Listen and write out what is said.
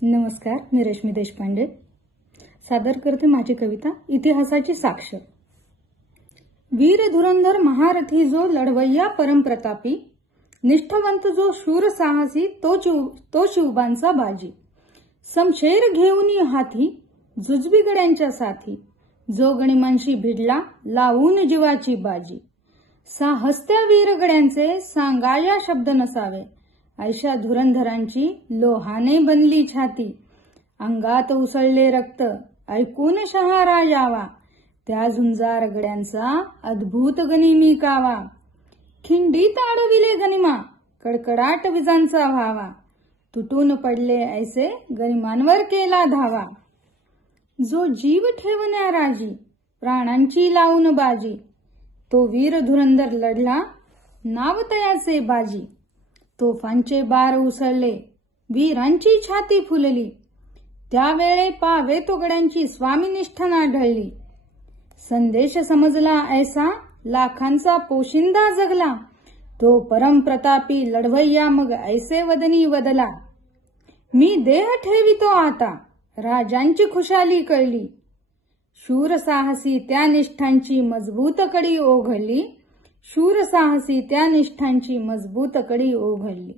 नमस्कार, मी रश्मी देशपांडे सादर करते माझी कविता इतिहासाची साक्ष। वीर धुरंधर महारथी जो लढवय्या परमप्रतापी, निष्ठावंत जो शूर साहसी तो शिवबांचा बाजी। समशेर घेऊन हाती जुजबी गड्यांच्या साथी, जो गणिमांशी भिडला लावून जीवाची बाजी। साहस्त्या वीर गड्यांचे सांगाया शब्द नसावे, ऐशा धुरंधरांची लोहाने बनली छाती। अंगात उसळले रक्त ऐकून शहारा यावा, त्या झुंजार गड्यांचा अद्भुत गनिमी कावा। खिंडीत अडविले गनिमा कडकडाट विजांचा व्हावा, तुटून पडले ऐसे गनिमांवर केला धावा। जो जीव ठेवण्या राजी प्राणांची लावून बाजी, तो वीर धुरंधर लढला नाव तयाचे बाजी। तोफांचे बार उसळले वीरांची छाती फुलली, त्यावेळे पावे तो गड्यांची स्वामीनिष्ठा ढळली। संदेश समजला ऐसा लाखांचा पोशिंदा जगला, तो परमप्रतापी लढवय्या मग ऐसे वदनी वदला। मी देह ठेवितो आता राजांची खुशाली कळली, शूर साहसी त्या निष्ठांची मजबूत कडी ओघळली। शूर साहसी त्या निष्ठांची मजबूत कडी ओघळली।